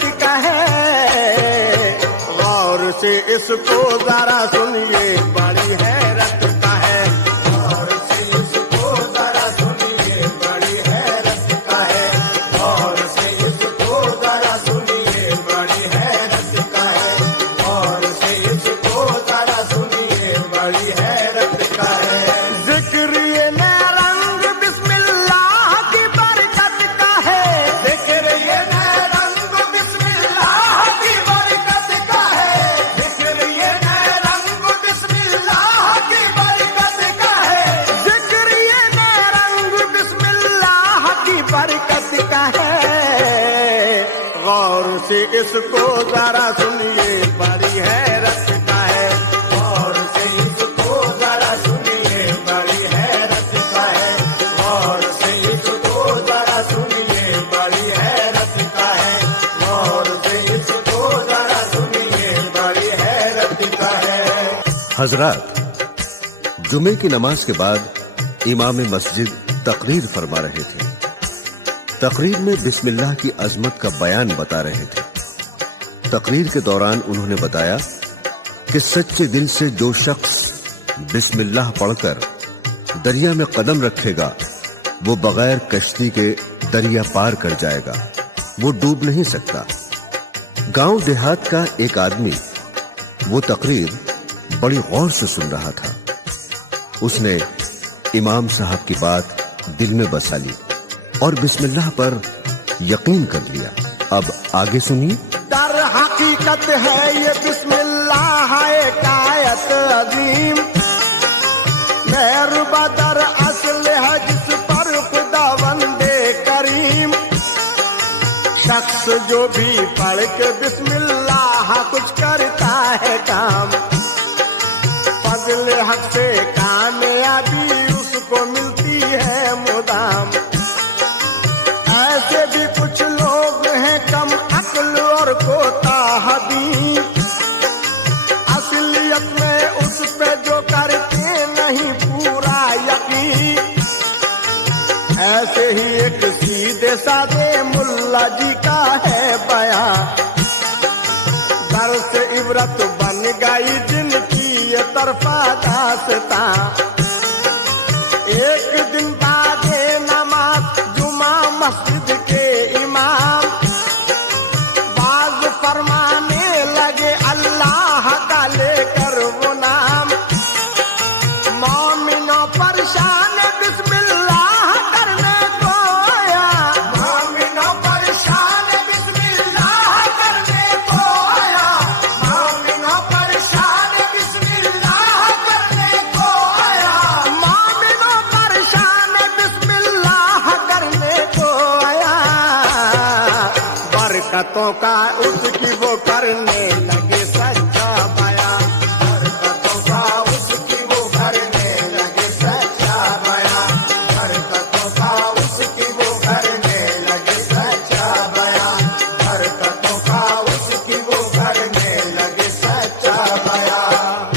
हकीकत का है, गौर से इसको जरा सुनिए, बड़ी हैरत का है। गौर से इसको जरा सुनिए, बड़ी हैरत का है। गौर से इसको जरा सुनिए, बड़ी हैरत का है। गौर से इसको जरा सुनिए, बड़ी हैरत का है। जिक्र ये नया रंग बिस्मिल्लाह की बरकत का है। जिक्र ये नया रंग बिस्मिल्लाह की बरकत का है। जिक्र ये नया रंग बिस्मिल्लाह की बरकत का है। जिक्र ये नया रंग बिस्मिल्लाह की बरकत का है। गौर से इसको जरा सुनिए, बड़ी हैरत का है। गौर से इसको जरा सुनिए, बड़ी हैरत का है। गौर से इसको जरा सुनिए, बड़ी हैरत का है। गौर से इसको जरा सुनिए, बड़ी हैरत का है। हजरात, जुमे की नमाज के बाद इमाम मस्जिद तकरीर फरमा रहे थे। तकरीर में बिस्मिल्लाह की अजमत का बयान बता रहे थे। तकरीर के दौरान उन्होंने बताया कि सच्चे दिल से जो शख्स बिस्मिल्लाह पढ़कर दरिया में कदम रखेगा, वो बगैर कश्ती के दरिया पार कर जाएगा, वो डूब नहीं सकता। गांव देहात का एक आदमी वो तकरीर बड़ी गौर से सुन रहा था। उसने इमाम साहब की बात दिल में बसा ली और बिस्मिल्लाह पर यकीन कर लिया। अब आगे सुनिए। दर हकीकत है ये बिस्मिल्लाह एक आयत अजीम, मेहर बदर असल है जिस पर खुदावंदे करीम। शख्स जो भी पढ़ के बिस्मिल्लाह कुछ करता है काम, फजल हक से कामयाबी उसको मिलती है मुदाम। ऐसे भी कुछ लोग हैं कम अक्ल और कोताहदी, असलियत में उस पे जो करते नहीं पूरा यकीन। ऐसे ही एक सीधे साधे मुल्ला जी का है बयां, दर से इबरत बन गई जिनकी ये तरफा दास्तां। एक दिन बादे नमाज जुमा मस्जिद के इमाम बाज फरमाने लगे अल्लाह का लेकर वो नाम। मोमिनों परेशान बिस्मिल्लाह करने को आया, मोमिनों परेशान बिस्मिल्लाह करने को आया। मोमिनों परेशान बिस्मिल्लाह करने को आया। मोमिनों परेशान बिस्मिल्लाह करने को आया। बरकतों का उसकी वो करने लगे सच्चा बयान। बरकतों का उसकी वो करने लगे सच्चा बयान। बरकतों का उसकी वो करने लगे सच्चा बयान। बरकतों का उसकी वो करने लगे सच्चा बयान।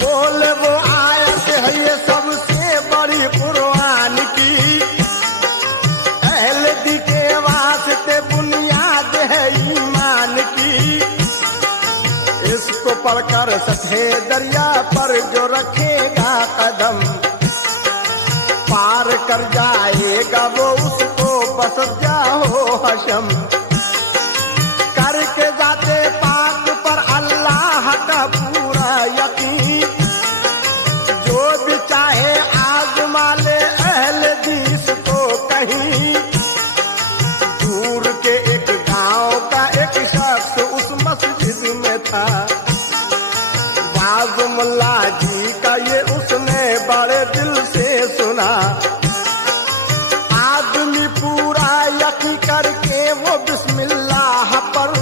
बोले वो आयत है ये सबसे बड़ी कुरान की, अहले दी के वास्ते बुनियाद है ईमान की। इसको पढ़कर सतहे दरिया पर जो रखेगा कदम, पार कर जाएगा वो उसको बस जाओ हशम। करके जाते पाक पर अल्लाह का पूरा यकीन, जो भी चाहे आजमा ले अहले दीस को कहीं। दूर के एक गांव का एक शख्स उस मस्जिद में था, वाज मुल्ला जी का ये उसने बड़े दिल से सुना। आदमी पूरा यकीन करके वो बिस्मिल्लाह पर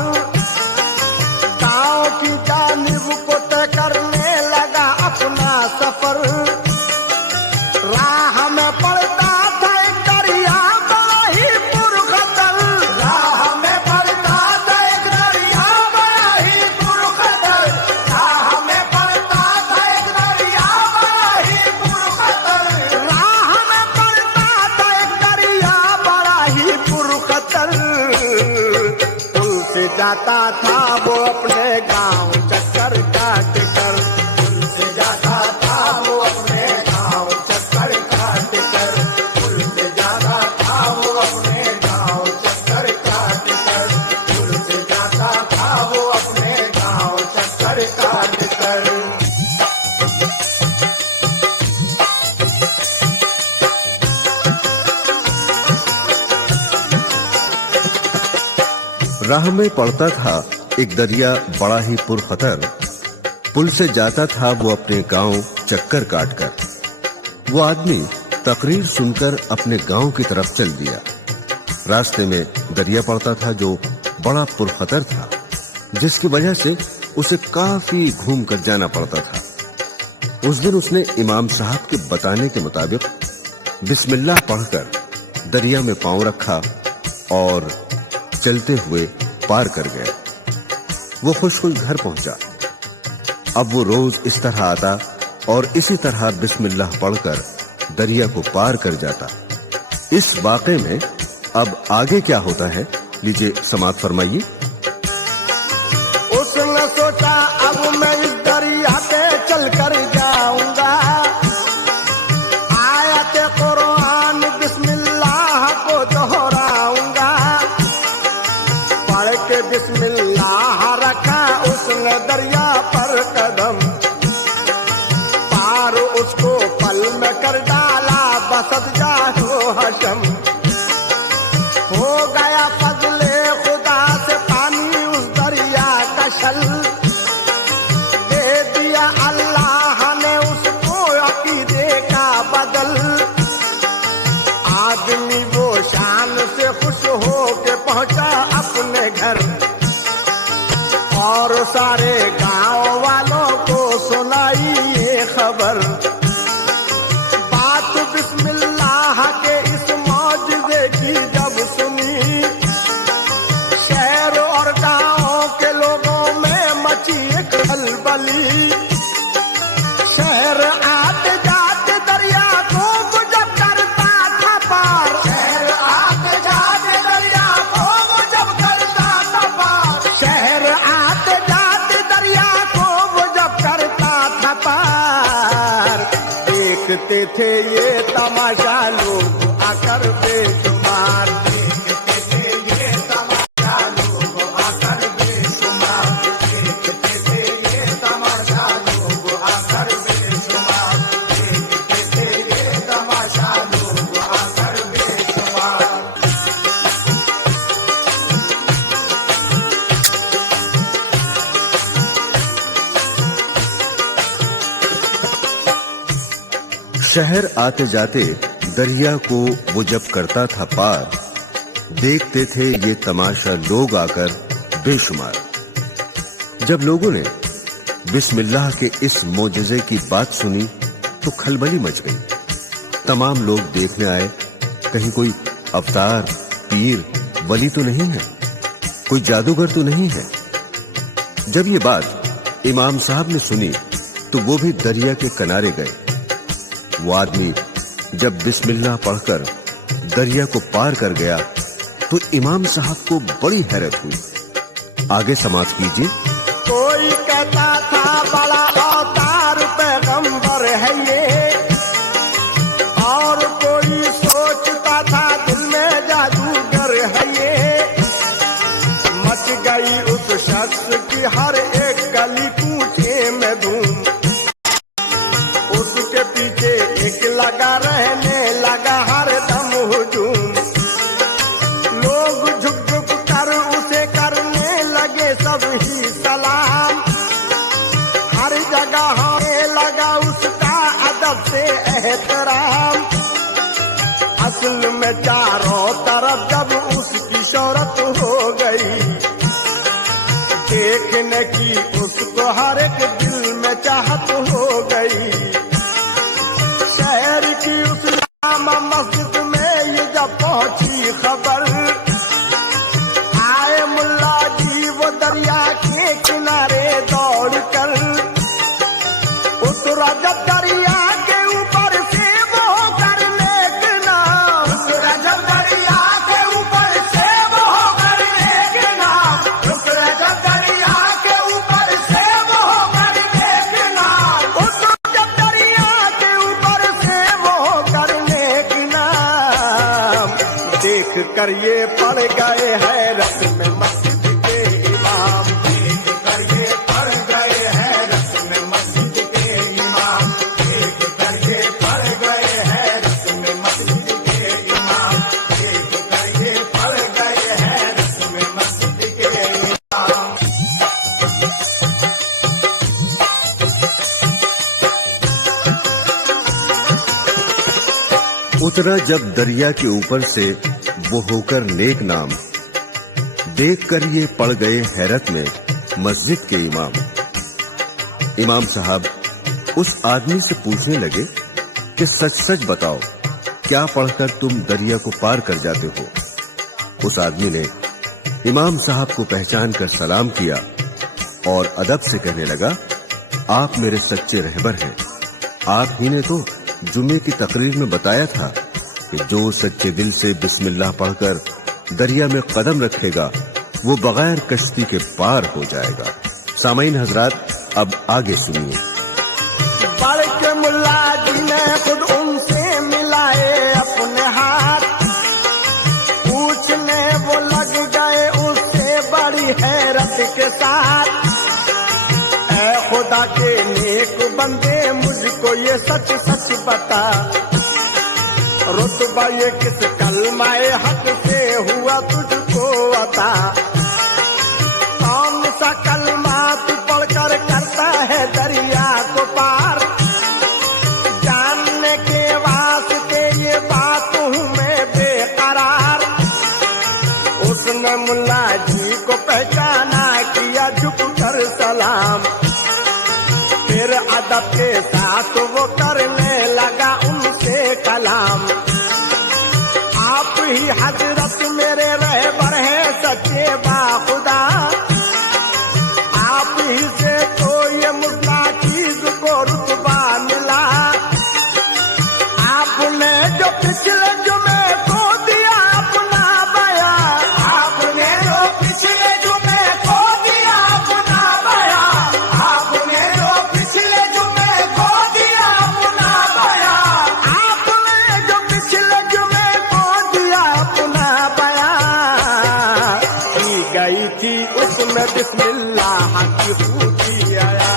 गांव की जानिब को तय करने लगा अपना सफर। राह में पड़ता था एक दरिया बड़ा ही पुरखतर, राह में पड़ता था एक दरिया बड़ा ही पुरखतर। राह में पड़ता था एक दरिया जाता था वो अपने गांव चक्कर काट कर, पुल से जाता था वो अपने गांव चक्कर काट कर, पुल से जाता था वो अपने गांव चक्कर काट कर, पुल से जाता था वो अपने गांव चक्कर काट कर। राह में पड़ता था एक दरिया बड़ा ही पुरखतर, पुल से जाता था वो अपने गांव चक्कर काटकर। वो आदमी तकरीर सुनकर अपने गांव की तरफ चल दिया। रास्ते में दरिया पड़ता था जो बड़ा पुरखतर था, जिसकी वजह से उसे काफी घूम कर जाना पड़ता था। उस दिन उसने इमाम साहब के बताने के मुताबिक बिस्मिल्लाह पढ़कर दरिया में पांव रखा और चलते हुए पार कर गया। वो खुश खुश घर पहुंचा। अब वो रोज इस तरह आता और इसी तरह बिस्मिल्लाह पढ़कर दरिया को पार कर जाता। इस वाक़े में अब आगे क्या होता है, लीजिए समाअत फरमाइए। उसने सोचा अब मैं इस दरिया पे चल कर जाऊंगा, आयत कुरान बिस्मिल्लाह को दोहराऊंगा। पढ़ के बिस्मिल्लाह रखा उसने दरिया पर कदम, पार उसको पल में कर डाला बसत जाहो हशम। हो गया फजले खुदा से पानी उस दरिया का शल, दे दिया अल्लाह ने उसको अकीदे का बदल। आदमी वो शान से खुश हो के पहुंचा अपने घर और सारे गांव वालों को सुनाई ये खबर। बात बिस्मिल्लाह के इस मौजज़े की जब सुनी, शहर और गांव के लोगों में मची एक खलबली। शहर आते जाते दरिया को जब करता था पार, शहर आते जाते दरिया को जब करता था पार, शहर आते जाते दरिया को जब करता था पार। देखते थे ये तमाशा लोग आकर बेशुमार, देखते थे ये तमाशा लोग आकर बेशुमार, देखते थे ये तमाशा लोग आकर बेशुमार, देखते थे ये तमाशा लोग आकर बेशुमार। शहर आते जाते दरिया को वो जब करता था पार, देखते थे ये तमाशा लोग आकर बेशुमार। जब लोगों ने बिस्मिल्लाह के इस मोजज़े की बात सुनी तो खलबली मच गई। तमाम लोग देखने आए, कहीं कोई अवतार, पीर, वली तो नहीं है, कोई जादूगर तो नहीं है। जब ये बात इमाम साहब ने सुनी तो वो भी दरिया के किनारे गए। वो आदमी जब बिस्मिल्लाह पढ़कर दरिया को पार कर गया तो इमाम साहब को बड़ी हैरत हुई। आगे समाअत कीजिए। कोई कहता था बड़ा अवतार पैगंबर है ये, और कोई सोचता था दिल में जादूगर है ये। मच गई उस शख्स की हर एक गली कूचे में धूम, उसके पीछे एक लगा रहने लगा हर दम हुजूम। लोग झुक झुक कर उसे करने लगे सब ही सलाम, हर जगह होने लगा उसका अदब से एहतराम। असल में चारों तरफ जब उसकी शोहरत हो गई, देखने की उसको हर एक दिल में चाहत हो गई। शहर की उस जामा मस्जिद में ये जब पहुंची खबर, आए मुल्ला जी वो दरिया के किनारे दौड़ कर। उतरा जब दरिया के ऊपर से वो करने के नाम, उतरा जब दरिया के ऊपर से वो करने के नाम, उतरा कर ये पड़ गए हैरत में मस्जिद के इमाम। देख कर ये पड़ गए हैरत में मस्जिद के इमाम। देख कर ये पड़ गए हैरत में मस्जिद के इमाम। देख कर ये पड़ गए हैरत में मस्जिद के इमाम। उतरा जब दरिया के ऊपर से वो होकर नेक नाम, देख कर ये पड़ गए हैरत में मस्जिद के इमाम। इमाम साहब उस आदमी से पूछने लगे कि सच सच बताओ, क्या पढ़कर तुम दरिया को पार कर जाते हो? उस आदमी ने इमाम साहब को पहचान कर सलाम किया और अदब से कहने लगा, आप मेरे सच्चे रहबर हैं। आप ही ने तो जुमे की तकरीर में बताया था कि जो सच्चे दिल से बिस्मिल्लाह पढ़कर दरिया में कदम रखेगा वो बगैर कश्ती के पार हो जाएगा। सामाईन हजरात, अब आगे सुनिए। बड़ के मुल्ला जी ने खुद उनसे मिलाए अपने हाथ, पूछने वो लग गए उससे बड़ी हैरत के साथ। ऐ खुदा के नेक बंदे, मुझको ये सच सच बता, रुतबा ये किस कलमाए हक से हुआ तुझको अता? कौन सा कलमा तू पढ़कर करता है दरिया को पार? जानने के वास्ते ये बात हूँ मैं बेकरार। उसने मुल्ला जी को पहचाना, किया झुक कर सलाम, फिर अदब के साथ वो करने लगा उनसे कलाम। आप ही हजरत मेरे रहबर हैं सच्चे बाखुदा, आप ही से तो ये मुद्दा चीज को रुतबा मिला। आपने जो पिछले जुमे को दिया अपना बयान, आपने जो पिछले जुमे को दिया अपना बयान, आपने जो पिछले जुमे को दिया अपना बयान, आपने जो पिछले जुमे को दिया अपना बयान। की गई थी उसमें बिस्मिल्लाह की खूबी आया,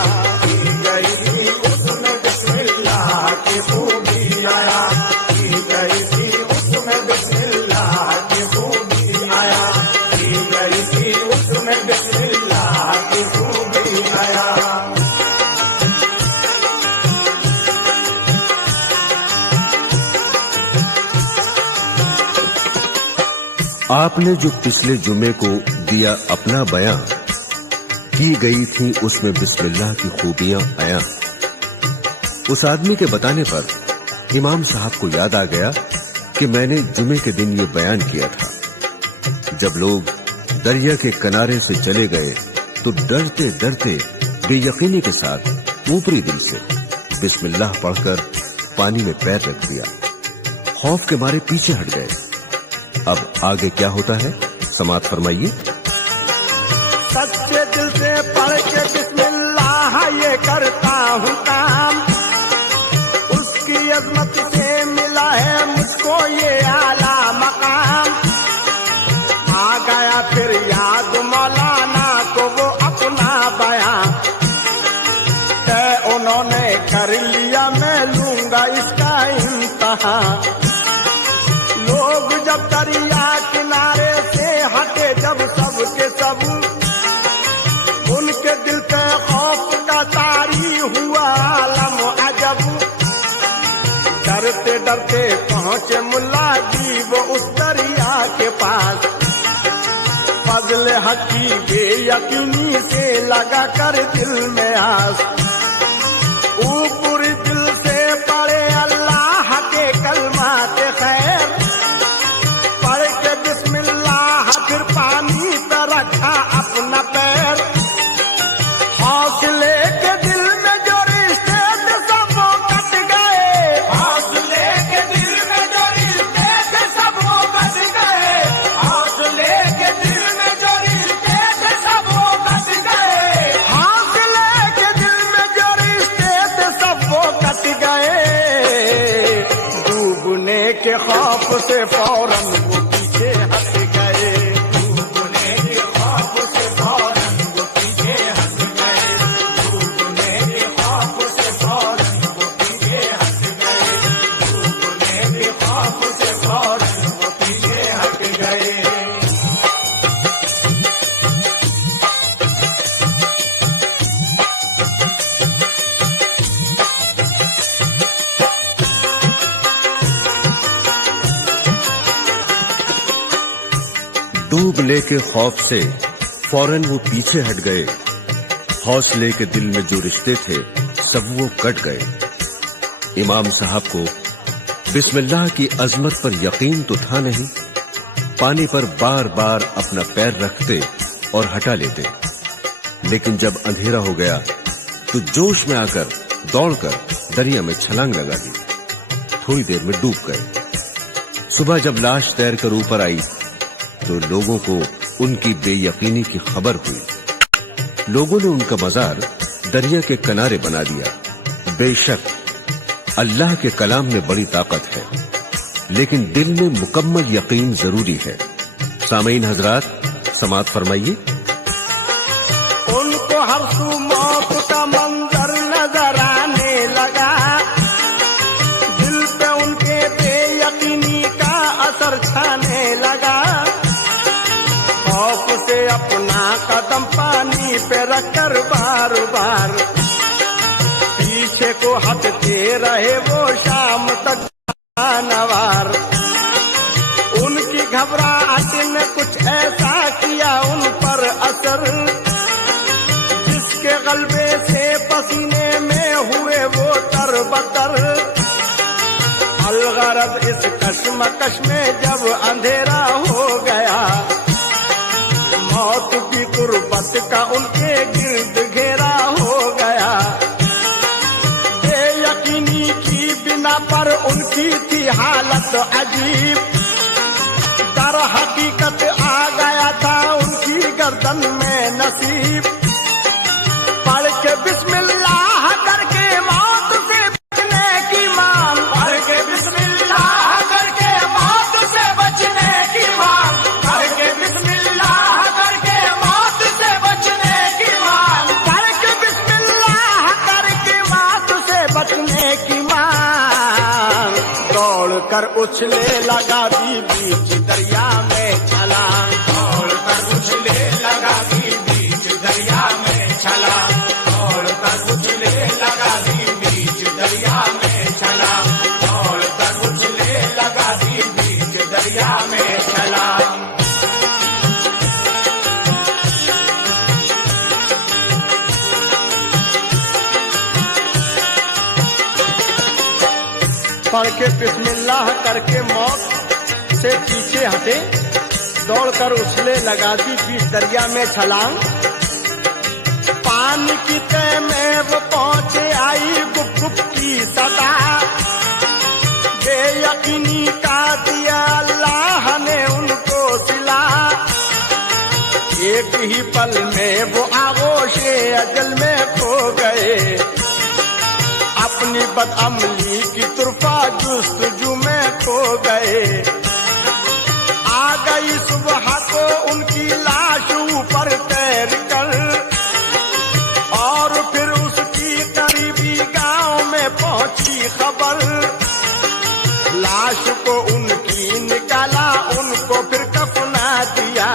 की गई थी उसमें बिस्मिल्लाह की खूबी आया, की गई थी उसमें बिस्मिल्लाह की खूबी आया, की गई थी उसमें बिस्मिल्लाह की खूबी आया। आपने जो पिछले जुमे को दिया अपना बयां, की गई थी उसमें बिस्मिल्लाह की खूबियां आया। उस आदमी के बताने पर इमाम साहब को याद आ गया कि मैंने जुमे के दिन ये बयान किया था। जब लोग दरिया के किनारे से चले गए तो डरते डरते बेयकीनी के साथ ऊपरी दिल से बिस्मिल्लाह पढ़कर पानी में पैर रख दिया, खौफ के मारे पीछे हट गए। अब आगे क्या होता है समाअत फरमाइए। सच्चे दिल से पढ़ के बिस्मिल्लाह ये करता हूँ काम, उसकी अजमत से मिला है मुझको ये आला मकाम। आ गया फिर याद मौलाना को वो अपना बयान, तय उन्होंने कर लिया मैं लूंगा इसका इम्तिहान। लोग जब दरिया किनारे से हटे जब सबके सब, उनके दिल पे खौफ का तारी हुआ आलम अजब। डरते डरते पहुंचे मुल्ला जी वो उस दरिया के पास, फजल हकी बेयकीनी से लगा कर दिल में आस। ऊपर दिल से पढ़े अल्लाह के कलमा के खैर, पढ़ के बिस्मिल्लाह फिर पानी पे रखा अपना पैर। हौसले के दिल में जो रिश्ते थे सब वो कट गए, हौसले के दिल में जो रिश्ते थे सब वो कट गए, हौसले के दिल में जो रिश्ते थे सब वो कट गए, हौसले के दिल में जो रिश्ते थे सब वो कट गए। डूबने के खौफ से फौरन वो पीछे हट डूबने के खौफ से फौरन वो पीछे हट गए। हौसले के दिल में जो रिश्ते थे सब वो कट गए। इमाम साहब को बिस्मिल्लाह की अजमत पर यकीन तो था नहीं। पानी पर बार बार अपना पैर रखते और हटा लेते, लेकिन जब अंधेरा हो गया तो जोश में आकर दौड़कर दरिया में छलांग लगा दी। थोड़ी देर में डूब गए। सुबह जब लाश तैरकर ऊपर आई तो लोगों को उनकी बेयकीनी की खबर हुई। लोगों ने उनका मजार दरिया के किनारे बना दिया। बेशक अल्लाह के कलाम में बड़ी ताकत है, लेकिन दिल में मुकम्मल यकीन जरूरी है। सामीन हजरात, समाअत फरमाइए। उनको हर सू मौत का मंजर नजर आने लगा। दिल पे उनके बेयकीनी का असर छाने लगा। खौफ से अपना कदम पानी पे रखकर बार बार पीछे को हटते रहे वो शाम तक नवार। उनकी घबराहट ने कुछ ऐसा किया उन पर असर, जिसके गलबे से पसीने में हुए वो तरबतर। अलगरज इस कश्मकश में जब अंधेरा हो गया, मौत की गुर्बत का उनके गिर्द घेरा हो गया। बेयकीनी की बिना पर उनकी थी हालत अजीब। दर हकीकत आ गया था उनकी गर्दन में नसीब। पढ़ के बिस्मिल्लाह करके मौत से बचने की मांग, पढ़ के बिस्मिल्लाह करके मौत से बचने की मांग, पढ़ के बिस्मिल्लाह करके मौत से बचने की मांग, पढ़ के बिस्मिल्लाह करके मौत से बचने की मांग। दौड़ कर उछले लगा बीच दरिया में छलांग, दौड़ कर उछले लगा बीच दरिया में छलांग, दौड़ कर उछले लगा बीच दरिया में छलांग, दौड़ कर उछले लगा बीच दरिया में छलांग। पढ़ के बिस्मिल्लाह करके मौत से पीछे हटे, दौड़कर उछले लगा दी बीच दरिया में छलांग। पानी की तह में वो पहुंचे, आई गुप गुप की सदा। बेयकीनी का दिया अल्लाह ने उनको सिला। एक ही पल में वो आगोशे अजल में खो गए। अपनी बदअमली की तुरफा जुस्तजू में खो गए। आ गई सुबह को उनकी लाश ऊपर तैर कर, और फिर उसकी करीबी गांव में पहुंची खबर। लाश को उनकी निकाला, उनको फिर कफना दिया।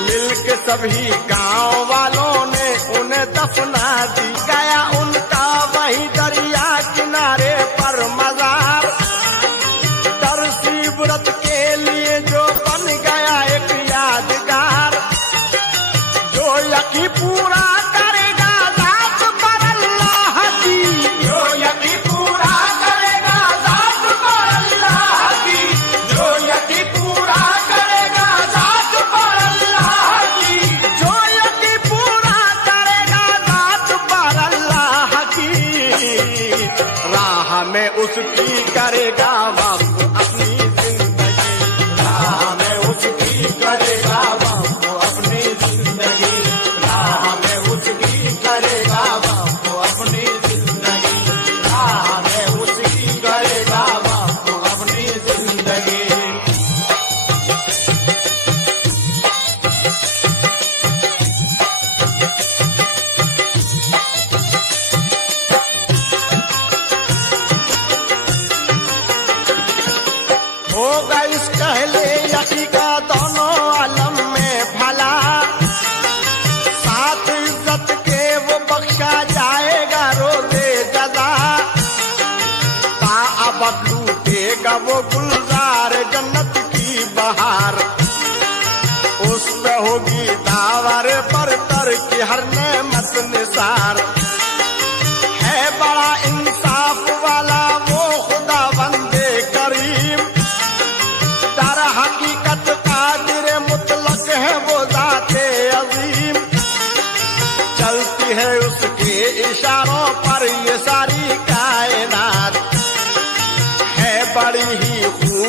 मिलके सभी गांव वालों ने उन्हें दफना दी। गया उनका वही दरिया किनारे पर मजार। तरसी व्रत के लिए जो बन गया एक यादगार। जो यकी पूरा करेगा जात पर अल्लाह की, जो यकी पूरा करेगा जात पर अल्लाह की, जो यकी पूरा करेगा जात पर अल्लाह की, जो यकी पूरा करेगा जात पर अल्लाह की। राह में उसकी करेगा वक्त अपनी जिंदगी, राह में उसकी करेगा वक्त अपनी जिंदगी, राह में उसकी करेगा वक्त अपनी जिंदगी, राह में उसकी करेगा वक्त अपनी जिंदगी।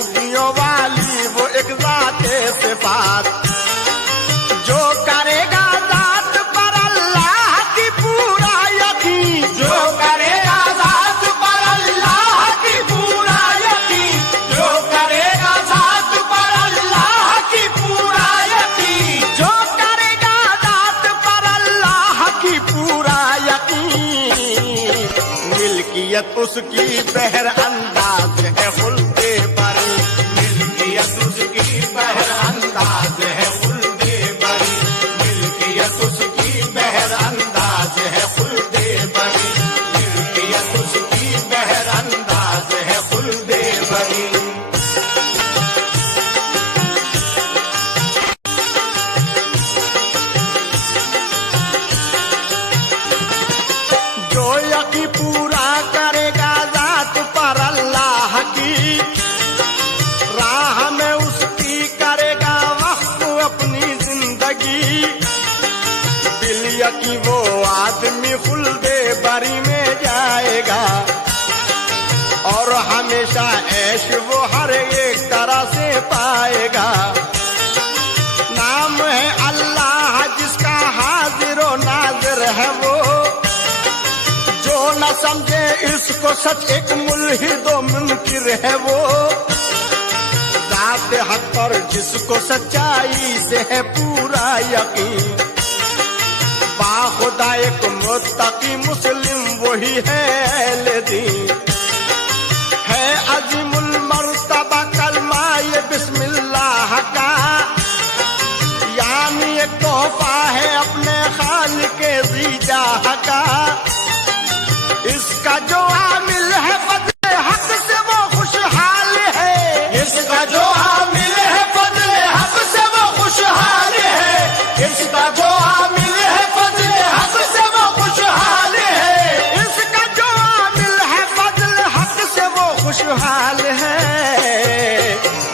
खूबियों वाली वो एक ज़ाते सिफात, जो करेगा ज़ात पर अल्लाह की पूरा यकीन, जो करेगा ज़ात पर अल्लाह की पूरा यकीन, जो करेगा ज़ात पर अल्लाह की पूरा यकीन, जो करेगा ज़ात पर अल्लाह की पूरा यकीन, मिल्कियत उसकी बहर अंदाज है खुल्दे बरी, मिल्कियत उसकी बहर अंदाज है खुल्दे बरी, मिल्कियत उसकी बहर अंदाज है खुल्दे बरी, मिल्कियत उसकी बहर अंदाज है खुल्दे बरी। जो यकी पूरा करेगा ज़ात पर अल्लाह की, राह में उसकी करेगा वक्त अपनी जिंदगी, दिल यकी वो आदमी खुल्दे बरी में जाएगा, और हमेशा ऐश वो हर एक तरह से पाएगा। नाम है अल्लाह जिसका हाजिर व नाजिर है वो, जो न समझे इसको सच एक मुल्हिद व मुनकिर है वो, ज़ात हक पर जिसको सच्चाई से है पूरा यकीन, बाखुदा एक मुत्तकी मुस्लिम वही है अहले दीन, है अजीमुल मर्तबा कलमा ये बिस्मिल्लाह का, यानी एक तोहफा है अपने खालिक ज़ीजाह का, इसका जो आमिल है बदले हक से वो खुशहाल है, इसका जो आमिल है बदले हक से वो खुशहाल है, इसका जो आमिल है बदले हक से वो खुशहाल है, इसका जो आमिल है बदले हक से वो खुशहाल है।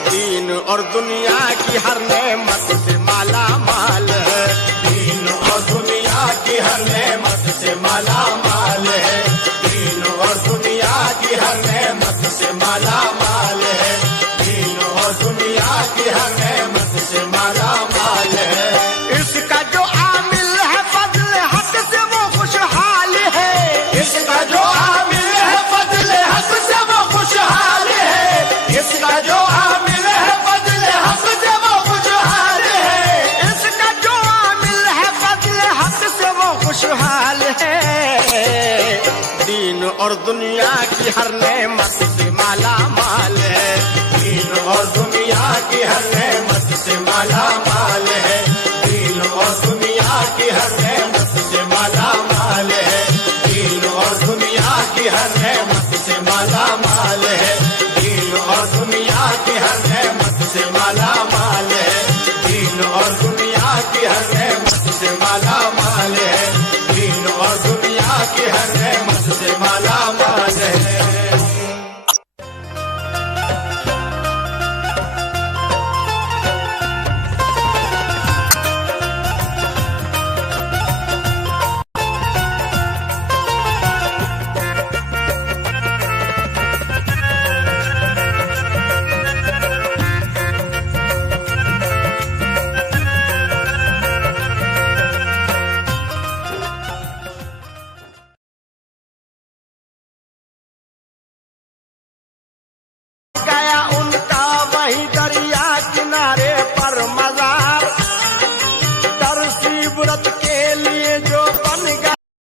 दीन और दुनिया की हर नेमत से माला माल है, दीन और दुनिया की हर नेमत से माला माल है, दीन और दुनिया की हर नेमत से माला माल है, दीन और दुनिया की हर नेमत से माला माल है। इसका जो आमिल है बदले हक से वो खुशहाल है, इसका जो आमिल है बदले हक से वो खुशहाल है, इसका जो आमिल है बदले हक से वो खुशहाल है, इसका जो आमिल है बदले हक से वो खुशहाल है। दीन और दुनिया की हर नेमत से माला माल है, दीन और दुनिया की हर नेमत से माला माल है, दीन और दुनिया की हर नेमत से माला माल है, दीन और दुनिया की हर नेमत